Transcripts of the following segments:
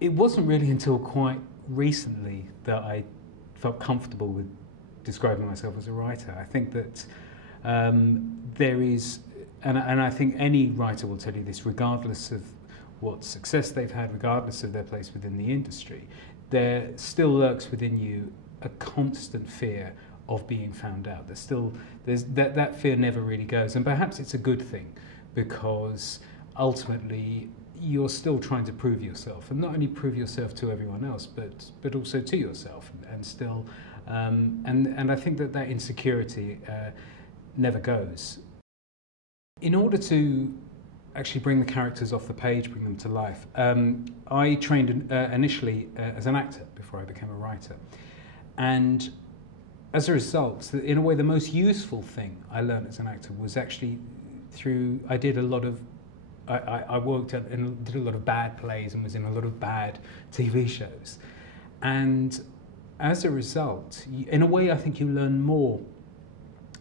It wasn't really until quite recently that I felt comfortable with describing myself as a writer. I think that there is, and I think any writer will tell you this, regardless of what success they've had, regardless of their place within the industry, there still lurks within you a constant fear of being found out. There's that fear never really goes, and perhaps it's a good thing, because ultimately you're still trying to prove yourself, and not only prove yourself to everyone else, but also to yourself, and still, and I think that insecurity never goes. In order to actually bring the characters off the page, bring them to life, I trained initially as an actor before I became a writer, and as a result, in a way, the most useful thing I learned as an actor was actually I did a lot of. I worked and did a lot of bad plays and was in a lot of bad TV shows. And as a result, in a way, I think you learn more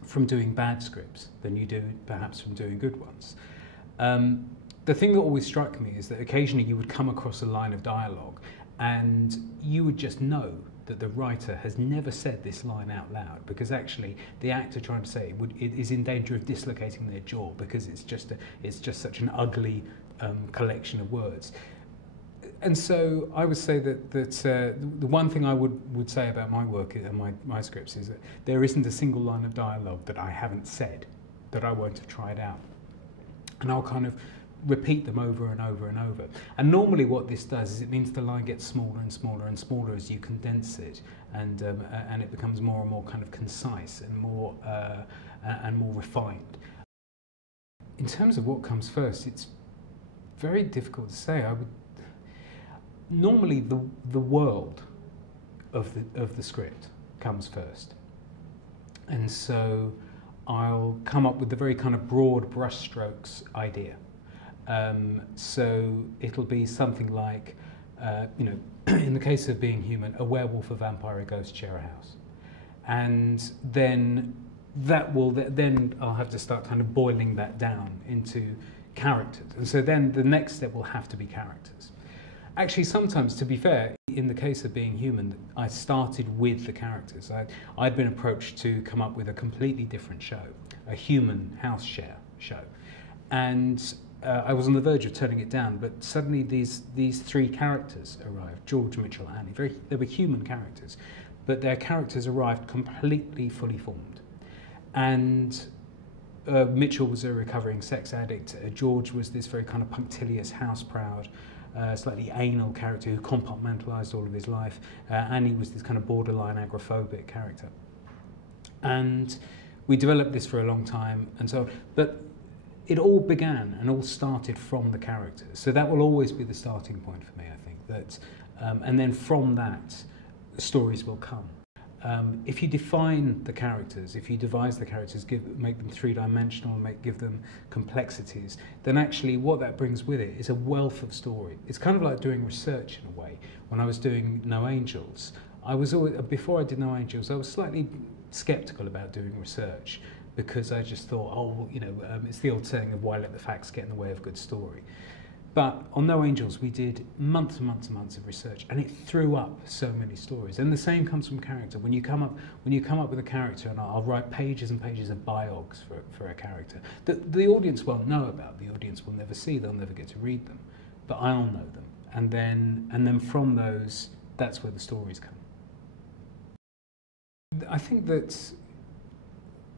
from doing bad scripts than you do perhaps from doing good ones. The thing that always struck me is that occasionally you would come across a line of dialogue and you would just know that the writer has never said this line out loud, because actually the actor trying to say it is in danger of dislocating their jaw, because it's just such an ugly collection of words. And so I would say that the one thing I would say about my work and my scripts is that there isn't a single line of dialogue that I haven't said, that I won't have tried out. And I'll kind of repeat them over and over and over. And normally what this does is it means the line gets smaller and smaller and smaller as you condense it, and it becomes more and more kind of concise and more refined. In terms of what comes first, it's very difficult to say. Normally the world of the script comes first, and so I'll come up with the very kind of broad brushstrokes idea. So it'll be something like, in the case of Being Human, a werewolf, a vampire, a ghost share a house, and then then I'll have to start kind of boiling that down into characters, and so then the next step will have to be characters. Actually, sometimes, to be fair, in the case of Being Human, I started with the characters. I'd been approached to come up with a completely different show, a human house share show, and I was on the verge of turning it down, but suddenly these three characters arrived: George, Mitchell, Annie. They were human characters, but their characters arrived completely fully formed. And Mitchell was a recovering sex addict. George was this very kind of punctilious, house-proud, slightly anal character who compartmentalised all of his life. Annie was this kind of borderline agoraphobic character. And we developed this for a long time, and so on. But it all began and all started from the characters. So that will always be the starting point for me, I think. And then from that, stories will come. If you define the characters, if you devise the characters, make them three-dimensional, give them complexities, then actually what that brings with it is a wealth of story. It's kind of like doing research in a way. When I was doing No Angels, before I did No Angels, I was slightly sceptical about doing research, because I just thought, it's the old saying of why let the facts get in the way of a good story. But on No Angels, we did months and months and months of research, and it threw up so many stories. And the same comes from character. When you come up with a character, and I'll write pages and pages of biogs for a character that the audience won't know about, the audience will never see, they'll never get to read them, but I'll know them. And then from those, that's where the stories come. I think that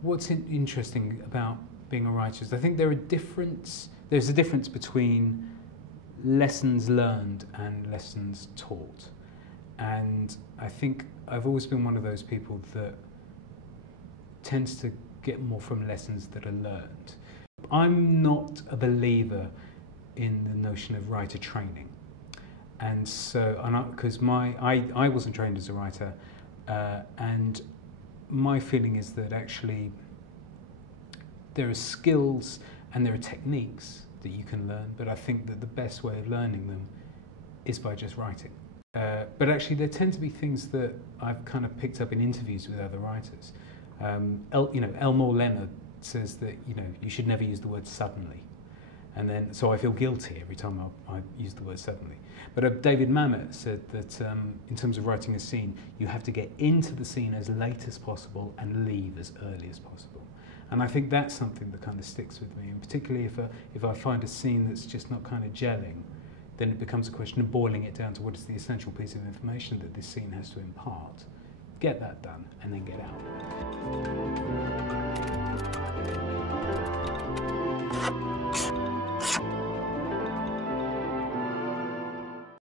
what's interesting about being a writer is I think there's a difference between lessons learned and lessons taught. And I think I've always been one of those people that tends to get more from lessons that are learned. I'm not a believer in the notion of writer training. And so, because I wasn't trained as a writer, and my feeling is that actually there are skills and there are techniques that you can learn, but I think that the best way of learning them is by just writing. But actually there tend to be things that I've kind of picked up in interviews with other writers. Elmore Leonard says that you should never use the word suddenly. And then, so I feel guilty every time I use the word suddenly. But David Mamet said that in terms of writing a scene, you have to get into the scene as late as possible and leave as early as possible. And I think that's something that kind of sticks with me, and particularly if I find a scene that's just not kind of gelling, then it becomes a question of boiling it down to what is the essential piece of information that this scene has to impart. Get that done, and then get out.